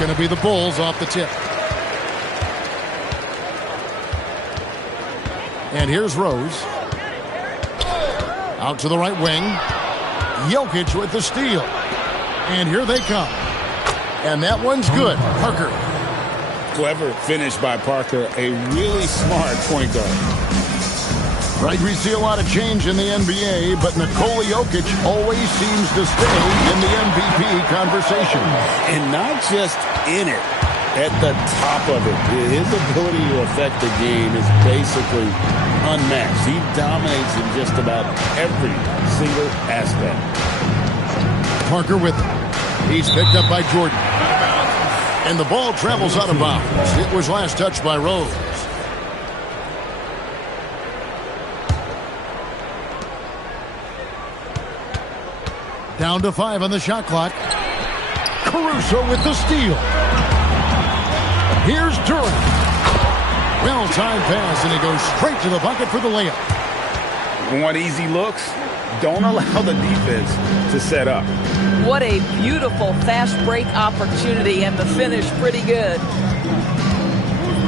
going to be the Bulls off the tip. And here's Rose. Out to the right wing. Jokic with the steal. And here they come. And that one's good. Parker. Clever finish by Parker. A really smart point guard. Right, we see a lot of change in the NBA, but Nikola Jokic always seems to stay in the MVP conversation. And not just in it, at the top of it. His ability to affect the game is basically unmatched. He dominates in just about every single aspect. Parker with it. He's picked up by Jordan. And the ball travels out of bounds. It was last touched by Rose. Down to 5 on the shot clock. Caruso with the steal. Here's Durant. Well-timed pass, and he goes straight to the bucket for the layup. Want easy looks? Don't allow the defense to set up. What a beautiful fast break opportunity, and the finish pretty good.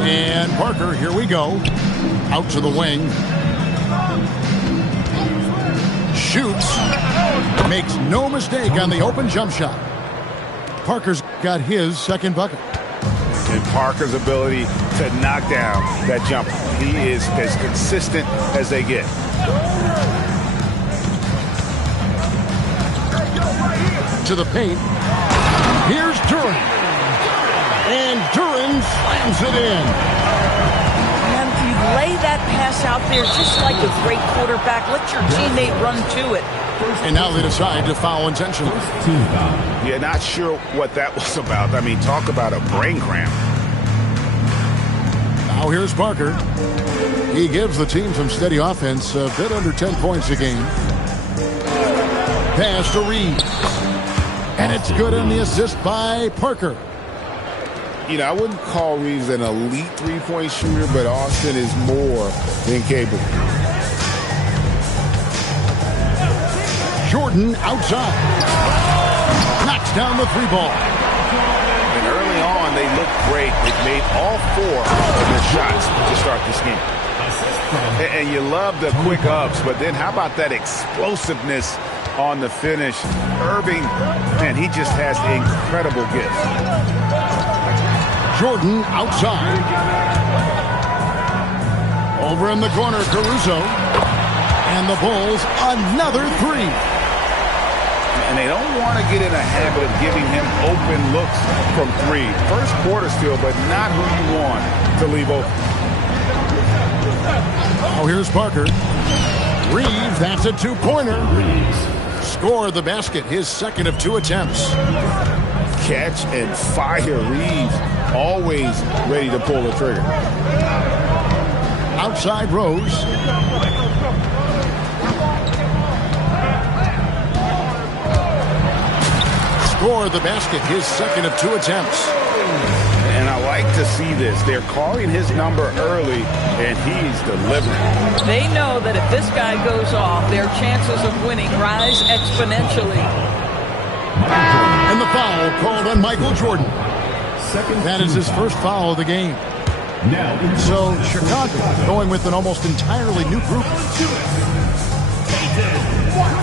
And Parker, here we go. Out to the wing. Shoots. Makes no mistake on the open jump shot. Parker's got his second bucket. And Parker's ability to knock down that jumper. He is as consistent as they get. To the paint. Here's Durant. And Durant slams it in. And you lay that pass out there just like a great quarterback. Let your teammate run to it. And now they decide to foul intentionally. Yeah, not sure what that was about. I mean, talk about a brain cramp. Now here's Parker. He gives the team some steady offense, a bit under 10 points a game. Pass to Reeves. And it's good on the assist by Parker. You know, I wouldn't call Reeves an elite three-point shooter, but Austin is more than capable. Jordan outside. Knocks down the three ball. And early on, they looked great. They've made all 4 of their shots to start this game. And you love the quick ups, but then how about that explosiveness on the finish? Irving, man, he just has incredible gift. Jordan outside. Over in the corner, Caruso. And the Bulls, another 3. And they don't want to get in a habit of giving him open looks from 3. First quarter still, but not who you want to leave open. Oh, here's Parker. Reeves, that's a 2-pointer. Score the basket, his second of 2 attempts. Catch and fire. Reeves always ready to pull the trigger. Outside Rose. Score the basket, his second of 2 attempts. And I like to see this. They're calling his number early, and he's delivering. They know that if this guy goes off, their chances of winning rise exponentially. And the foul called on Michael Jordan. That is his first foul of the game. So Chicago going with an almost entirely new group.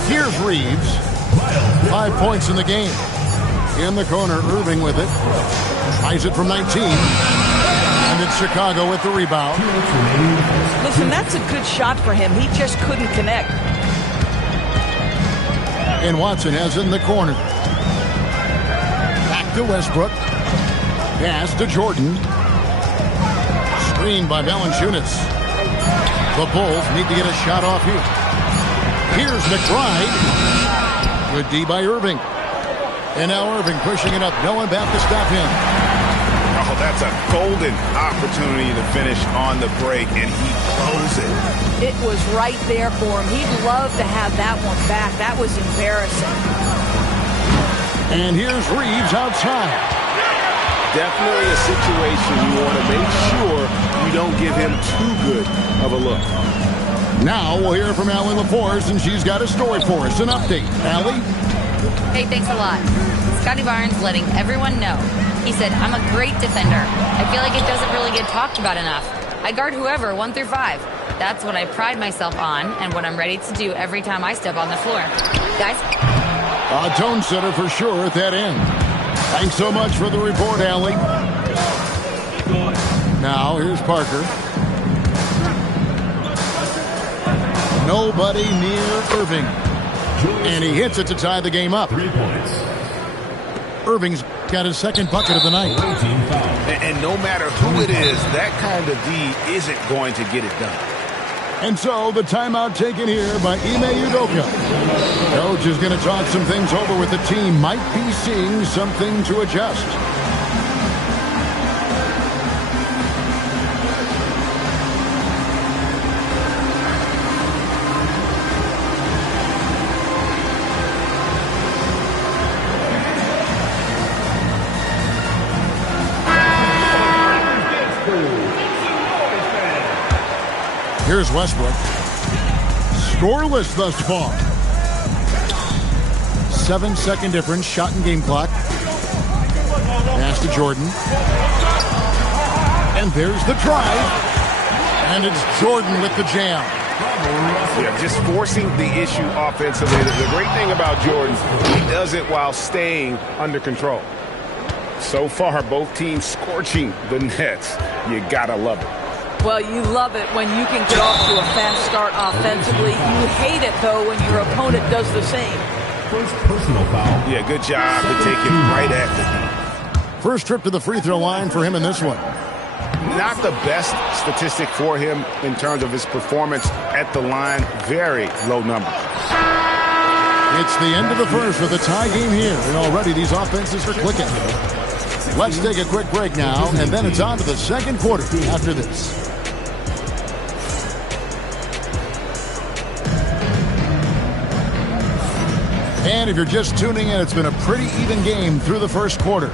Here's Reeves. 5 points in the game. In the corner, Irving with it. Ties it from 19. And it's Chicago with the rebound. Listen, that's a good shot for him. He just couldn't connect. And Watson has it in the corner. Back to Westbrook. Pass to Jordan. Screened by Valanciunas. The Bulls need to get a shot off here. Here's McBride. Good D by Irving. And now Irving pushing it up. No one back to stop him. Oh, that's a golden opportunity to finish on the break, and he blows it. It was right there for him. He'd love to have that one back. That was embarrassing. And here's Reeves outside. Definitely a situation you want to make sure you don't give him too good of a look. Now we'll hear from Allie LaForce, and she's got a story for us. An update. Allie? Hey, thanks a lot. Scotty Barnes letting everyone know he said, I'm a great defender. I feel like it doesn't really get talked about enough. I guard whoever, 1 through 5. That's what I pride myself on and what I'm ready to do every time I step on the floor. Guys? A tone setter for sure at that end. Thanks so much for the report, Allie. Now, here's Parker. Nobody near Irving. And he hits it to tie the game up. 3 points. Irving's got his second bucket of the night. And no matter who it is, that kind of D isn't going to get it done. And so the timeout taken here by Ime Udoka. Coach is going to talk some things over with the team. Might be seeing something to adjust. Here's Westbrook. Scoreless thus far. 7-second difference. Shot and game clock. Pass to Jordan. And there's the drive. And it's Jordan with the jam. Yeah, just forcing the issue offensively. The great thing about Jordan, he does it while staying under control. So far, both teams scorching the Nets. You gotta love it. Well, you love it when you can get off to a fast start offensively. You hate it, though, when your opponent does the same. First personal foul. Yeah, good job to take him right at the First trip to the free throw line for him in this one. Not the best statistic for him in terms of his performance at the line. Very low number. It's the end of the first with a tie game here, and already these offenses are clicking. Let's take a quick break now, and then it's on to the second quarter after this. And if you're just tuning in, it's been a pretty even game through the first quarter.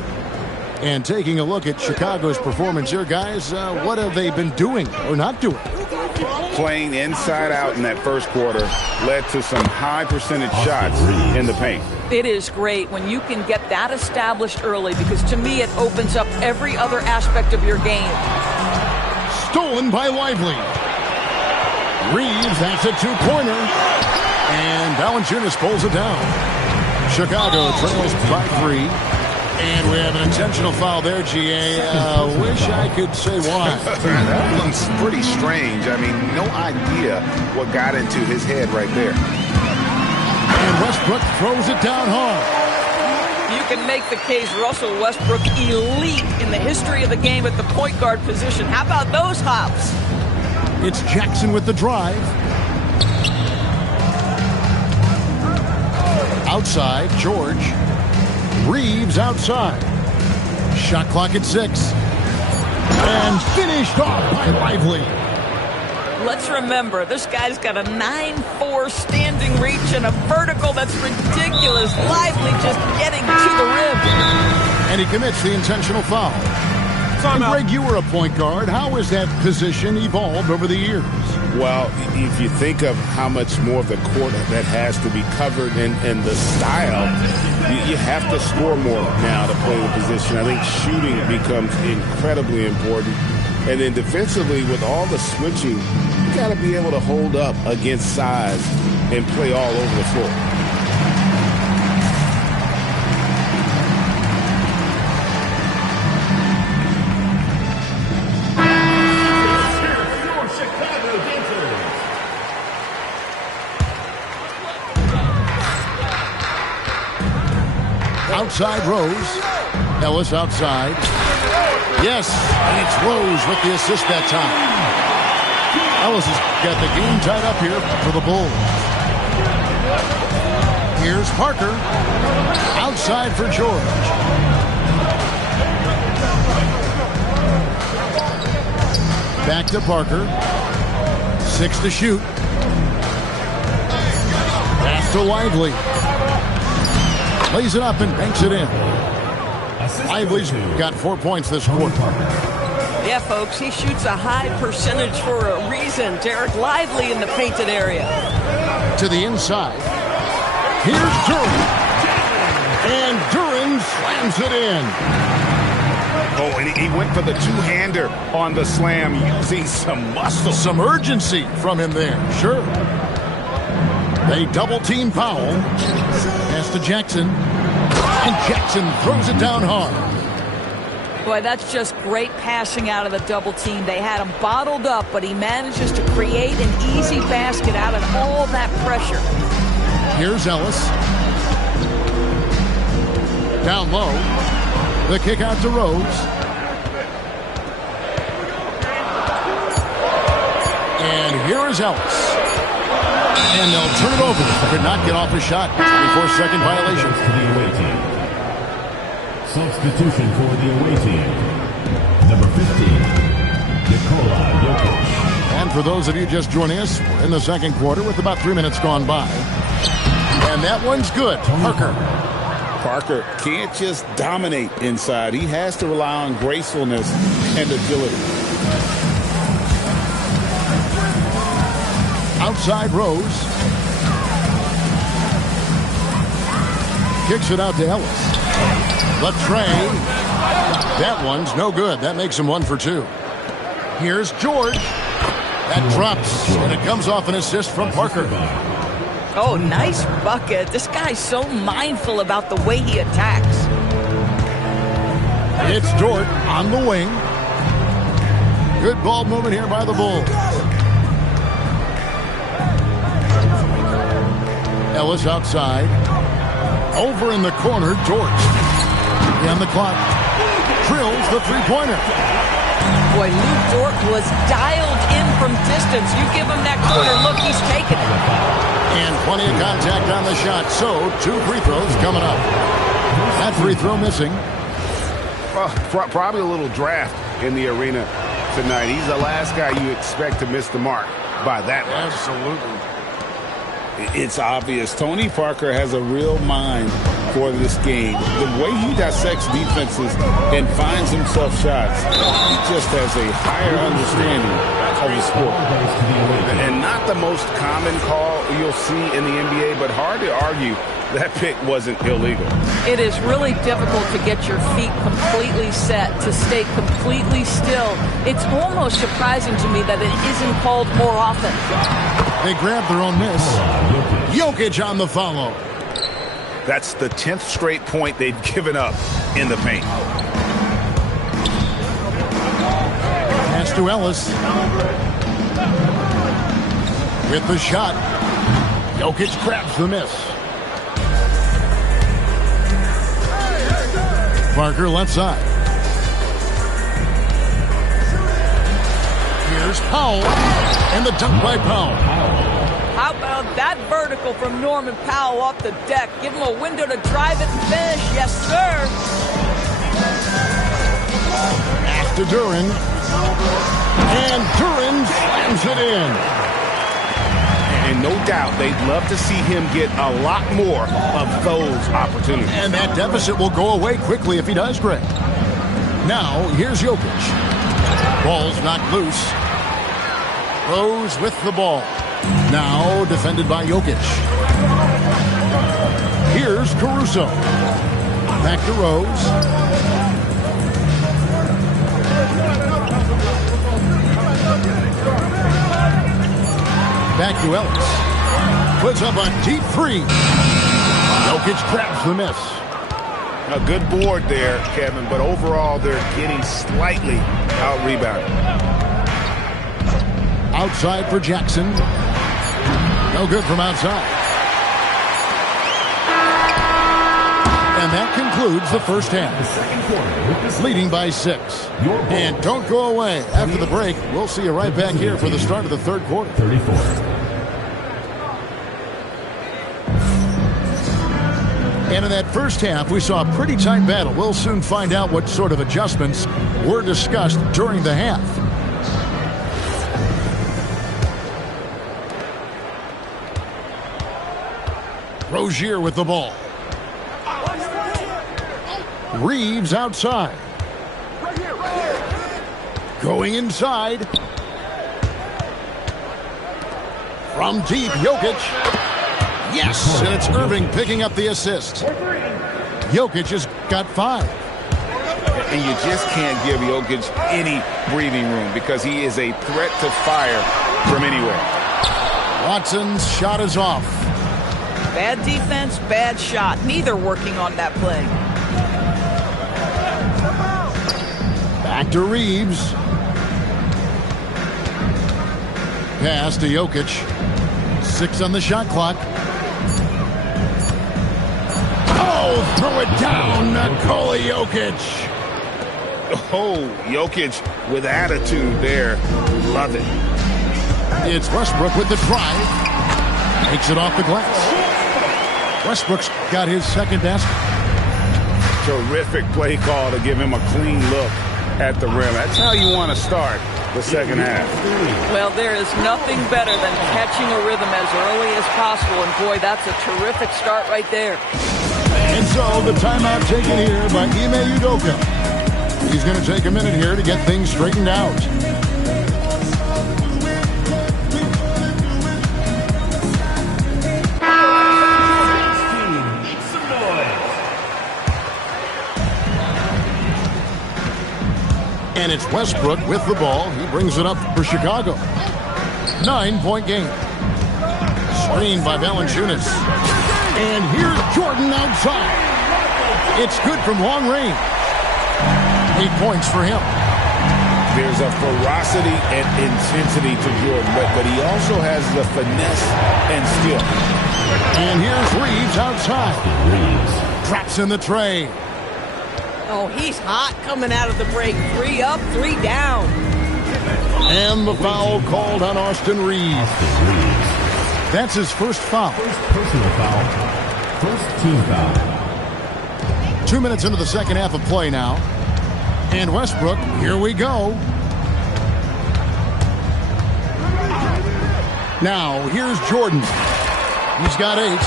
And taking a look at Chicago's performance here, guys, what have they been doing or not doing? Playing inside out in that first quarter led to some high percentage shots in the paint. It is great when you can get that established early, because to me it opens up every other aspect of your game. Stolen by Lively. Reeves, that's a two-pointer. And Valanciunas pulls it down. Chicago trails by 3. And we have an intentional foul there, GA. Wish I could say why. That one's pretty strange. I mean, no idea what got into his head right there. And Westbrook throws it down hard. You can make the case Russell Westbrook elite in the history of the game at the point guard position. How about those hops? It's Jackson with the drive. Outside, George. Reeves outside. Shot clock at 6. And finished off by Lively. Let's remember, this guy's got a 9'4" standing reach and a vertical that's ridiculous. Lively just getting to the rim. And he commits the intentional foul. And Greg, you were a point guard. How has that position evolved over the years? Well, if you think of how much more of the court that has to be covered and the style, you have to score more now to play the position. I think shooting becomes incredibly important. And then defensively, with all the switching, you got to be able to hold up against size and play all over the floor. Outside Rose. Ellis outside. Yes, and it's Rose with the assist that time. Ellis has got the game tied up here for the Bulls. Here's Parker. Outside for George. Back to Parker. 6 to shoot. Pass to Lively. Lays it up and banks it in. Lively's got 4 points this quarter. Yeah, folks, he shoots a high percentage for a reason. Derek Lively in the painted area. To the inside. Here's Duran. And Duran slams it in. Oh, and he went for the two-hander on the slam using some muscle. Some urgency from him there, sure. They double-team Powell. Pass to Jackson. And Jackson throws it down hard. Boy, that's just great passing out of the double team. They had him bottled up, but he manages to create an easy basket out of all that pressure. Here's Ellis. Down low. The kick out to Rose. And here is Ellis. And they'll turn it over. Could not get off a shot. 24-second violation. To the away team. Substitution for the away team. Number 15, Nikola Jokic. And for those of you just joining us, we're in the second quarter with about 3 minutes gone by. And that one's good. Parker can't just dominate inside. He has to rely on gracefulness and agility. Outside Rose. Kicks it out to Ellis. Latre. That one's no good. That makes him 1 for 2. Here's George. That drops, and it comes off an assist from Parker. Oh, nice bucket. This guy's so mindful about the way he attacks. It's Dort on the wing. Good ball movement here by the Bulls. Ellis outside. Over in the corner, Dort. And the clock drills the three-pointer. Boy, Lou Dort was dialed in from distance. You give him that corner look, he's taking it. And plenty of contact on the shot. So, 2 free throws coming up. That free throw missing. Well, probably a little draft in the arena tonight. He's the last guy you expect to miss the mark by that much. Absolutely. It's obvious. Tony Parker has a real mind for this game. The way he dissects defenses and finds himself shots, he just has a higher understanding of the sport. And not the most common call you'll see in the NBA, but hard to argue that pick wasn't illegal. It is really difficult to get your feet completely set, to stay completely still. It's almost surprising to me that it isn't called more often. They grab their own miss. Jokic on the follow. That's the 10th straight point they've given up in the paint. Pass to Ellis. With the shot. Jokic grabs the miss. Parker left side. Here's Powell. And the dunk by Powell. How about that vertical from Norman Powell off the deck? Give him a window to drive it and finish. Yes, sir. Back to Duren. And Duren slams it in. And no doubt they'd love to see him get a lot more of those opportunities. And that deficit will go away quickly if he does, Greg. Now, here's Jokic. Ball's knocked loose. Rose with the ball. Now defended by Jokic. Here's Caruso. Back to Rose. Back to Ellis. Puts up a deep 3. Jokic grabs the miss. A good board there, Kevin, but overall they're getting slightly out-rebounded. Outside for Jackson. No good from outside. And that concludes the first half. Leading by 6. And don't go away. After the break, we'll see you right back here for the start of the third quarter. 34. And in that first half, we saw a pretty tight battle. We'll soon find out what sort of adjustments were discussed during the half. Rozier with the ball. Reeves outside. Going inside. From deep, Jokic. Yes, and it's Irving picking up the assist. Jokic has got 5. And you just can't give Jokic any breathing room because he is a threat to fire from anywhere. Watson's shot is off. Bad defense, bad shot. Neither working on that play. Back to Reeves. Pass to Jokic. 6 on the shot clock. Oh, throw it down, Nikola Jokic. Oh, Jokic with attitude there. Love it. It's Westbrook with the drive. Takes it off the glass. Westbrook's got his second basket. Terrific play call to give him a clean look at the rim. That's how you want to start the second half. Well, there is nothing better than catching a rhythm as early as possible. And, boy, that's a terrific start right there. And so the timeout taken here by Ime Udoka. He's going to take a minute here to get things straightened out. And it's Westbrook with the ball. He brings it up for Chicago. 9-point game. Screen by Valanciunas. And here's Jordan outside. It's good from long range. 8 points for him. There's a ferocity and intensity to Jordan, but he also has the finesse and skill. And here's Reeves outside. Reeves traps in the tray. Oh, he's hot coming out of the break. 3 up, 3 down. And the foul called on Austin Reeves. That's his first foul. First personal foul. First team foul. 2 minutes into the second half of play now. And Westbrook, here we go. Now, here's Jordan. He's got 8.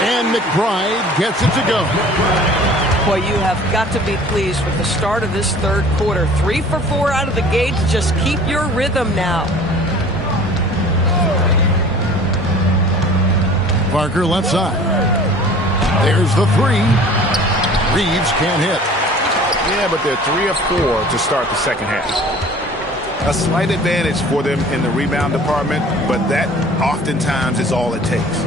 And McBride gets it to go. Boy, you have got to be pleased with the start of this third quarter. 3 for 4 out of the gates. Just keep your rhythm now. Parker left side. There's the 3. Reeves can't hit. Yeah, but they're 3 of 4 to start the second half. A slight advantage for them in the rebound department, but that oftentimes is all it takes.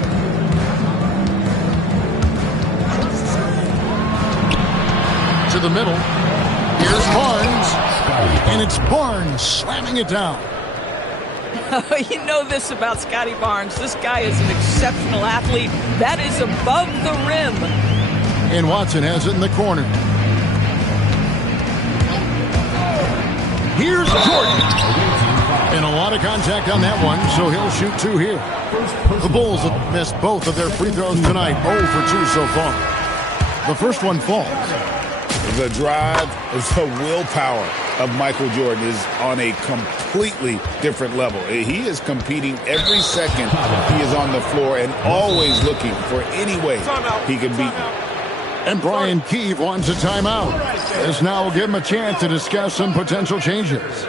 To the middle. Here's Barnes. And it's Barnes slamming it down. You know this about Scotty Barnes. This guy is an exceptional athlete. That is above the rim. And Watson has it in the corner. Here's Jordan. And a lot of contact on that one, so he'll shoot 2 here. The Bulls have missed both of their free throws tonight. 0 for 2 so far. The first one falls. The drive, the willpower of Michael Jordan is on a completely different level. He is competing every second he is on the floor and always looking for any way he can beat you. And Brian Keefe wants a timeout. This now will give him a chance to discuss some potential changes.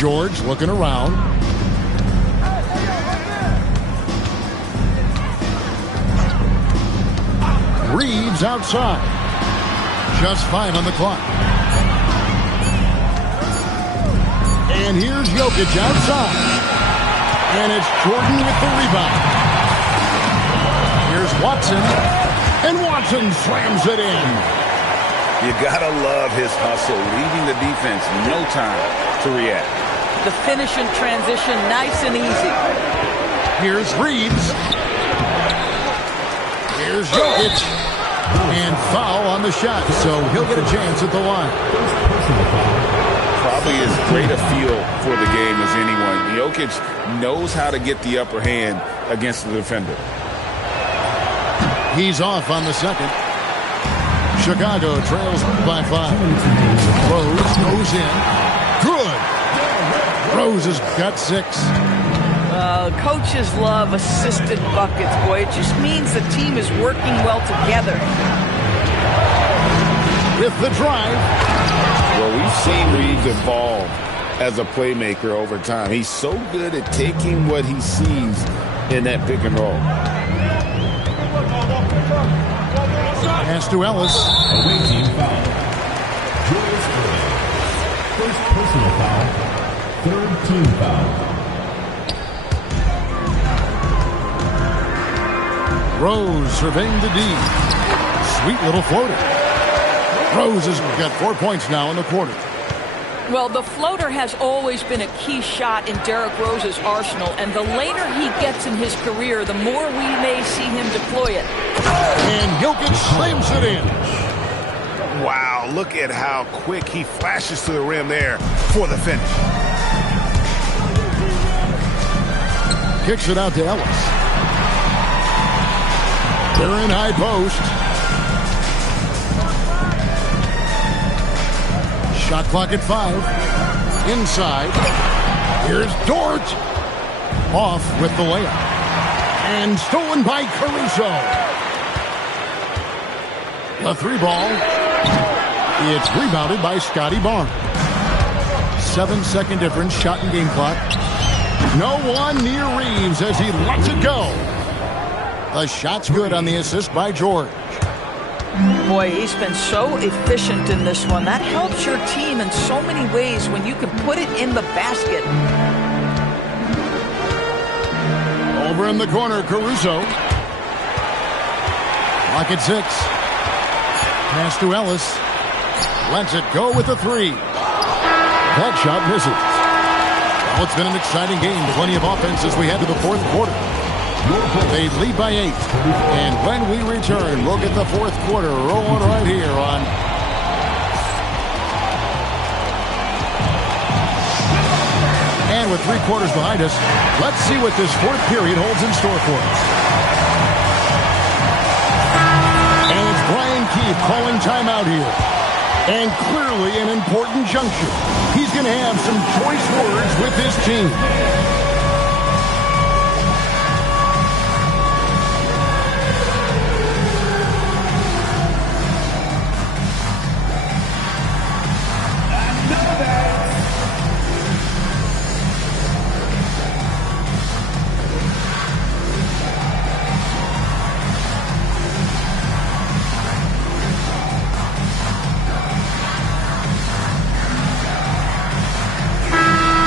George looking around. Reeves outside. Just 5 on the clock. And here's Jokic outside. And it's Jordan with the rebound. Here's Watson. And Watson slams it in. You gotta love his hustle, leaving the defense no time to react. The finish in transition, nice and easy. Here's Reeves. Here's Jokic. And foul on the shot, so he'll get a chance at the line. Probably as great a feel for the game as anyone. Jokic knows how to get the upper hand against the defender. He's off on the second. Chicago trails by 5. Rose goes in. Good. Rose has got 6. Coaches love assisted buckets, boy. It just means the team is working well together. With the drive. Well, we've seen Reeves evolve as a playmaker over time. He's so good at taking what he sees in that pick and roll. Pass to Ellis. Away team foul. Julius Randle. First personal foul. Third team foul. Rose surveying the D. Sweet little floater. Rose has got 4 points now in the quarter. Well, the floater has always been a key shot in Derrick Rose's arsenal, and the later he gets in his career, the more we may see him deploy it. And Jokic slams it in. Wow, look at how quick he flashes to the rim there for the finish. Kicks it out to Ellis. They're in high post. Shot clock at 5. Inside. Here's Dort. Off with the layup. And stolen by Caruso. The 3-ball. It's rebounded by Scotty Barnes. 7-second difference. Shot and game clock. No one near Reeves as he lets it go. The shot's good on the assist by George. Boy, he's been so efficient in this one. That helps your team in so many ways when you can put it in the basket. Over in the corner, Caruso. Clock at 6. Pass to Ellis. Lets it go with the 3. That shot misses. Well, it's been an exciting game. Plenty of offense as we head to the fourth quarter. They lead by 8. And when we return, we'll get the fourth quarter rolling right here on. And with 3 quarters behind us, let's see what this fourth period holds in store for us. And it's Brian Keith calling timeout here. And clearly an important juncture. He's going to have some choice words with his team.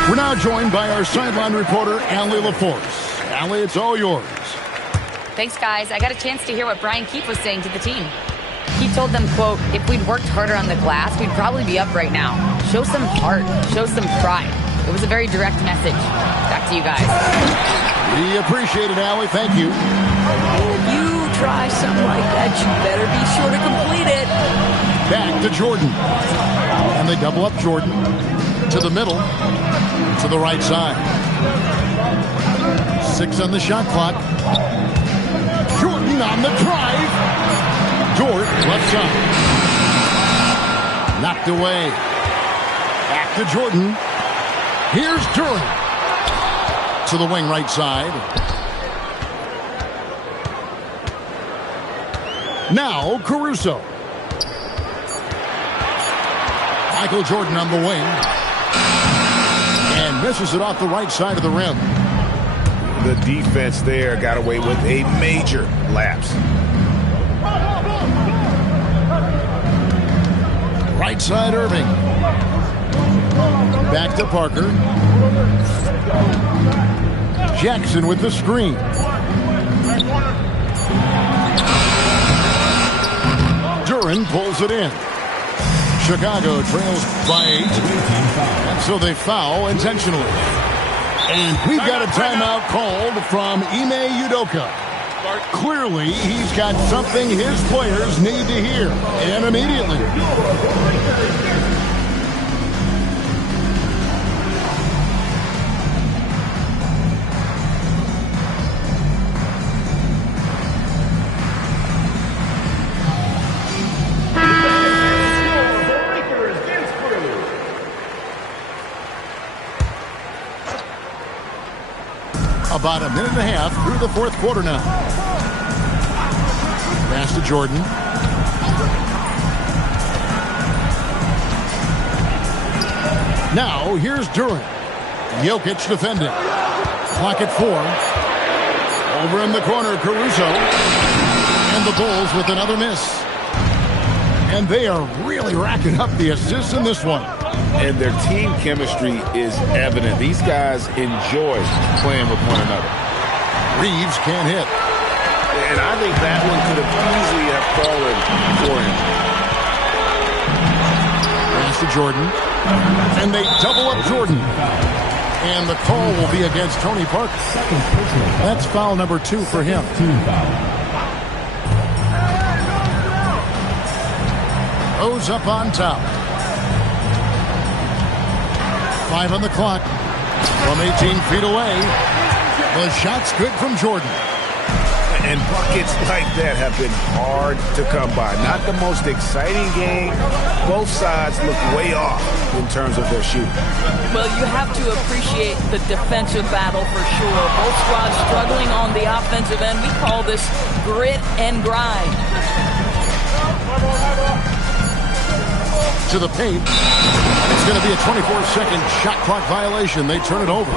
We're now joined by our sideline reporter, Allie LaForce. Allie, it's all yours. Thanks, guys. I got a chance to hear what Brian Keefe was saying to the team. He told them, quote, if we'd worked harder on the glass, we'd probably be up right now. Show some heart. Show some pride. It was a very direct message. Back to you guys. We appreciate it, Allie. Thank you. If you try something like that, you better be sure to complete it. Back to Jordan. And they double up Jordan. To the middle. To the right side. 6 on the shot clock. Jordan on the drive. Dort left side. Knocked away. Back to Jordan. Here's Durant. To the wing right side. Now Caruso. Michael Jordan on the wing. And misses it off the right side of the rim. The defense there got away with a major lapse. Right side Irving. Back to Parker. Jackson with the screen. Duran pulls it in. Chicago trails by 8. And so they foul intentionally. And we've got a timeout called from Ime Udoka. Clearly, he's got something his players need to hear. And immediately. About a minute and a half through the fourth quarter now. Pass to Jordan. Now, here's Durant. Jokic defending. Clock at 4. Over in the corner, Caruso. And the Bulls with another miss. And they are really racking up the assists in this one. And their team chemistry is evident. These guys enjoy playing with one another. Reeves can't hit. And I think that one could have easily have fallen for him. Pass to Jordan. And they double up Jordan. And the call will be against Tony Parker. That's foul number 2 for him. Rose up on top. 5 on the clock. From 18 feet away. The shot's good from Jordan. And buckets like that have been hard to come by. Not the most exciting game. Both sides look way off in terms of their shooting. Well, you have to appreciate the defensive battle for sure. Both squads struggling on the offensive end. We call this grit and grind. To the paint. It's going to be a 24-second shot clock violation. They turn it over.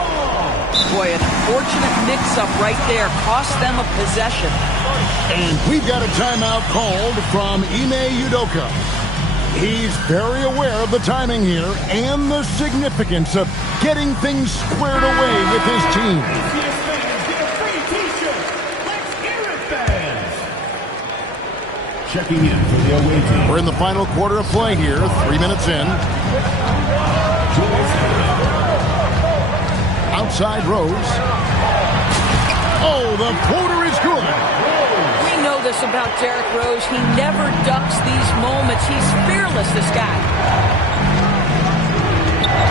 Boy, an unfortunate mix-up right there cost them a possession. And we've got a timeout called from Ime Udoka. He's very aware of the timing here and the significance of getting things squared away with his team. Checking in for the away team. We're in the final quarter of play here, 3 minutes in. Outside Rose. Oh, the floater is good. We know this about Derrick Rose. He never ducks these moments. He's fearless, this guy.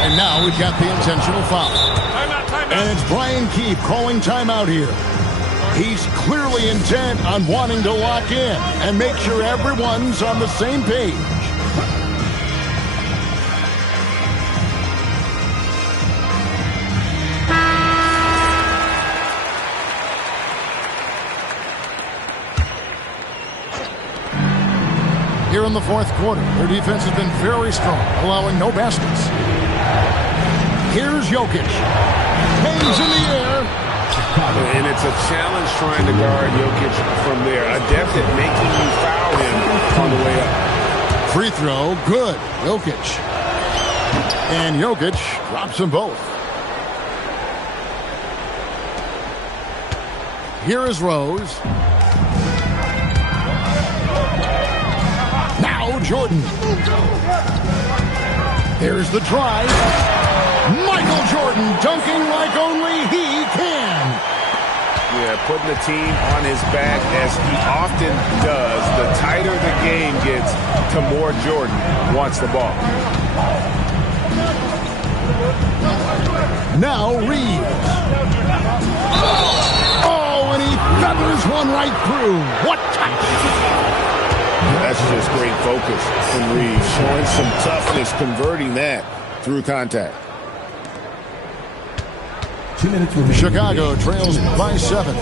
And now we've got the intentional foul. Timeout. And it's Brian Keefe calling timeout here. He's clearly intent on wanting to lock in and make sure everyone's on the same page. Here in the fourth quarter, their defense has been very strong, allowing no baskets. Here's Jokic. Hangs in the air. And it's a challenge trying to guard Jokic from there. Adept at making you foul him on the way up. Free throw, good. Jokic. And Jokic drops them both. Here is Rose. Now Jordan. There's the drive. Michael Jordan dunking like only he can. Yeah, putting the team on his back as he often does. The tighter the game gets, the more Jordan wants the ball. Now Reeves. Oh, and he feathers one right through. What touch! That's just great focus from Reeves, showing some toughness, converting that through contact. 2 minutes remaining. Chicago trails by 7.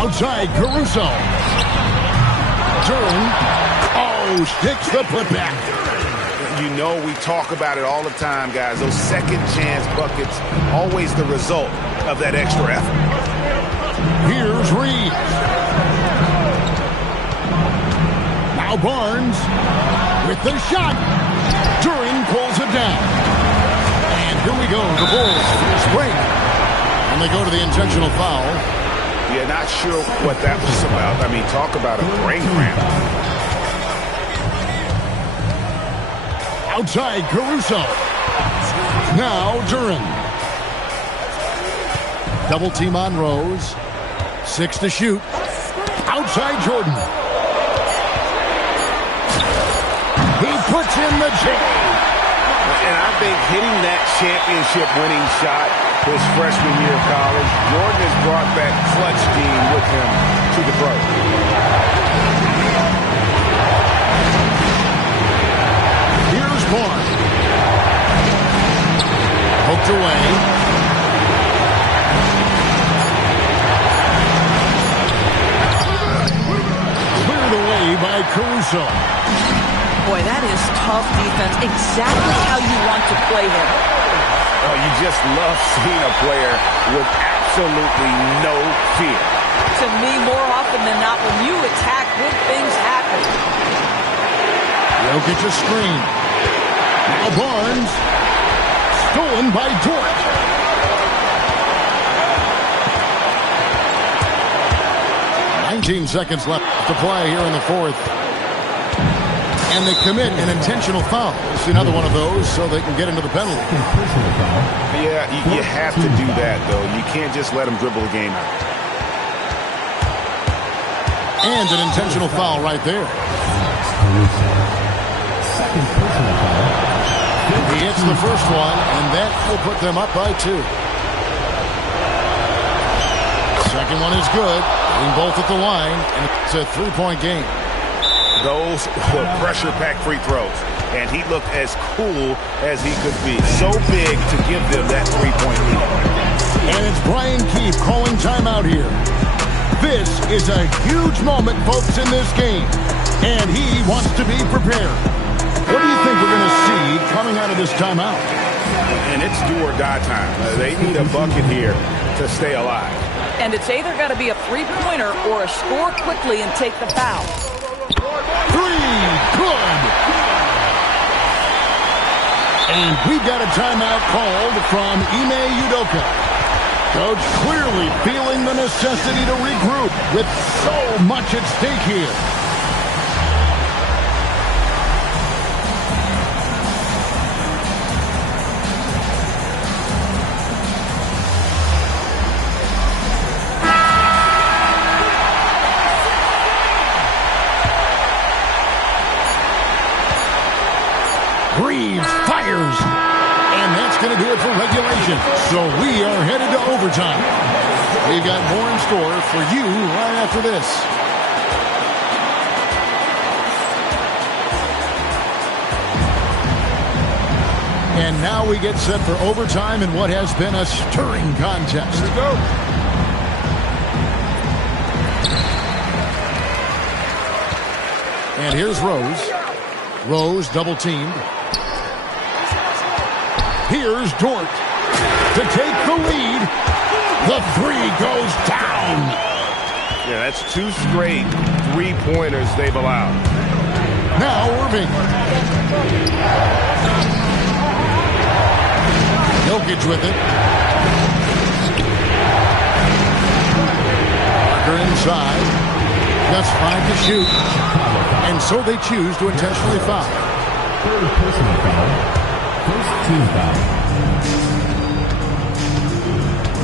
Outside, Caruso. Durant. Oh, sticks the putback. You know we talk about it all the time, guys. Those second chance buckets, always the result of that extra effort. Here's Reeves. Now Barnes with the shot. Durant pulls it down. And here we go. The Bulls fast break. And they go to the intentional foul. Yeah, not sure what that was about. I mean, talk about a brain cramp. Outside, Caruso. Now Durant. Double team on Rose. 6 to shoot. Outside Jordan. He puts in the J. And I think hitting that championship-winning shot his freshman year of college, Jordan has brought that clutch team with him to the pro. Here's Barnes. knocked away. Cleared away by Caruso. Boy, that is tough defense. Exactly how you want to play him. Oh, you just love seeing a player with absolutely no fear. To me, more often than not, when you attack, good things happen. Jokic a screen. Now Barnes. Stolen by Dort. "19 seconds left to play here in the fourth. And they commit an intentional foul. It's another one of those so they can get into the penalty. Yeah, you have to do that, though. You can't just let them dribble the game out. And an intentional foul right there. Second personal foul. He hits the first one, and that will put them up by 2. Second one is good. Getting both at the line, and it's a 3-point game. Those were pressure-packed free throws, and he looked as cool as he could be. So big to give them that 3-point lead. And it's Brian Keefe calling timeout here. This is a huge moment, folks, in this game, and he wants to be prepared. What do you think we're going to see coming out of this timeout? And it's do-or-die time. They need a bucket here to stay alive. And it's either got to be a three-pointer or a score quickly and take the foul. 3, good. And we've got a timeout called from Ime Udoka. Coach clearly feeling the necessity to regroup with so much at stake here. Reeves fires. And that's going to do it for regulation. So we are headed to overtime. We've got more in store for you right after this. And now we get set for overtime in what has been a stirring contest. Here we go. And here's Rose. Rose double-teamed. Here's Dort to take the lead. The 3 goes down. Yeah, that's 2 straight 3-pointers they've allowed. Now Irving. Jokic with it. Parker inside. Just 5 to shoot. And so they choose to intentionally foul. Third personal foul. First team foul.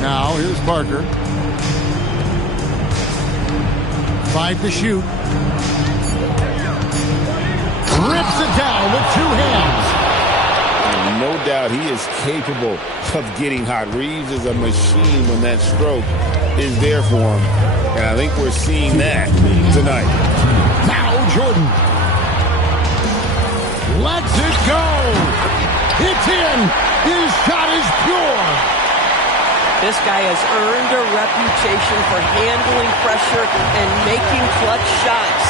Now here's Parker. 5 to shoot. Rips it down with 2 hands. And no doubt he is capable of getting hot. Reeves is a machine when that stroke is there for him. And I think we're seeing that tonight. Now Jordan. Lets it go. It's in. His shot is pure. This guy has earned a reputation for handling pressure and making clutch shots.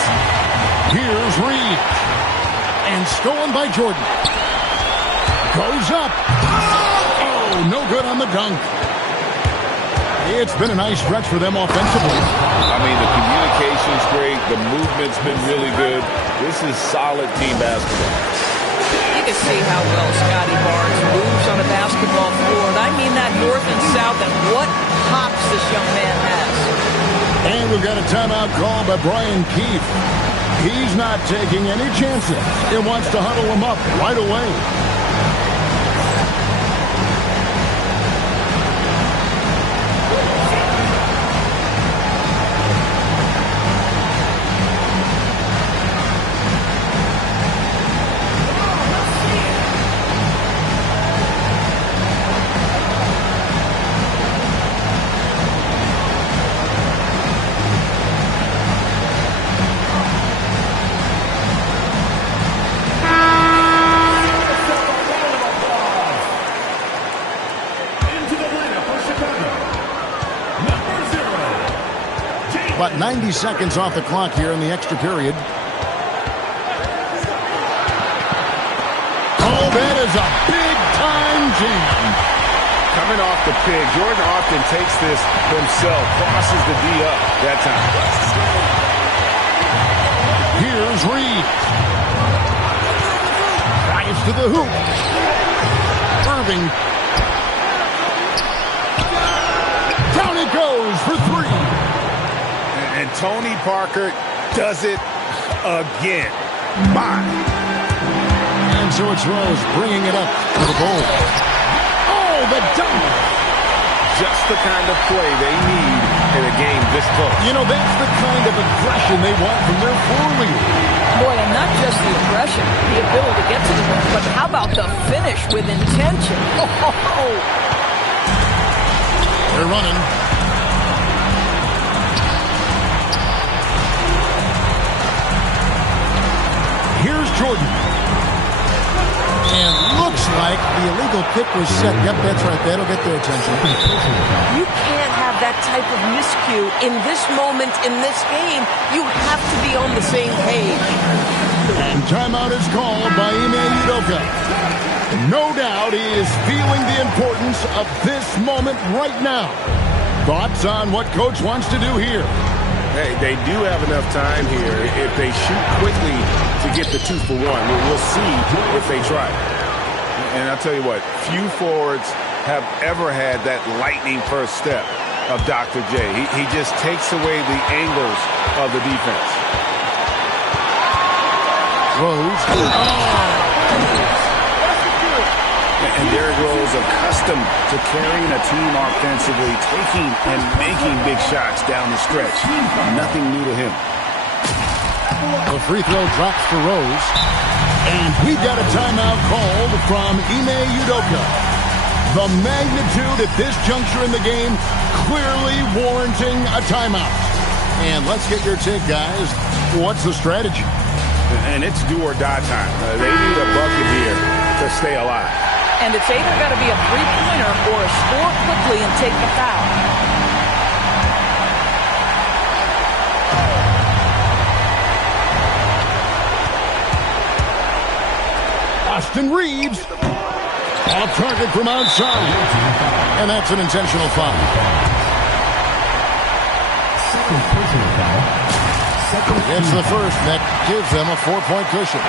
Here's Reeves. And stolen by Jordan. Goes up. Oh, no good on the dunk. It's been a nice stretch for them offensively. I mean, the communication's great. The movement's been really good. This is solid team basketball. You can see how well Scotty Barnes moves on a basketball floor. And I mean that north and south, and what hops this young man has. And we've got a timeout call by Brian Keefe. He's not taking any chances. He wants to huddle him up right away. About 90 seconds off the clock here in the extra period. Oh, that is a big-time jam. Coming off the pick, Jordan often takes this himself, crosses the D up that time. Here's Reed. Drives to the hoop. Irving. Down it goes for three. And Tony Parker does it again. My. And so it's Rose bringing it up to the Bulls. Oh, the dunk. Just the kind of play they need in a game this close. You know, that's the kind of aggression they want from their floor leader. Boy, and not just the aggression, the ability to get to the rim, but how about the finish with intention? Oh. They're running. Here's Jordan. And looks like the illegal kick was set. Yep, that's right. That'll get their attention. You can't have that type of miscue in this moment, in this game. You have to be on the same page. And timeout is called by Ime Udoka. No doubt he is feeling the importance of this moment right now. Thoughts on what Coach wants to do here? Hey, they do have enough time here if they shoot quickly to get the 2 for 1. We'll see if they try. And I'll tell you what, few forwards have ever had that lightning first step of Dr. J. He just takes away the angles of the defense. Rose. And Derrick Rose, accustomed to carrying a team offensively, taking and making big shots down the stretch. Nothing new to him. The free throw drops for Rose. And we got a timeout called from Ime Udoka. The magnitude at this juncture in the game clearly warranting a timeout. And let's get your take, guys. What's the strategy? And it's do or die time. They need a bucket here to stay alive. And it's either got to be a three-pointer or score quickly and take the foul. Austin Reeves. Off target from outside. And that's an intentional foul. Second personal foul. It's the first that gives them a 4-point cushion.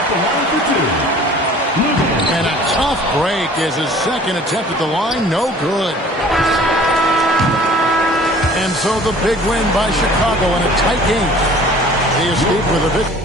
And a tough break is his second attempt at the line. No good. And so the big win by Chicago in a tight game. They escape with a victory.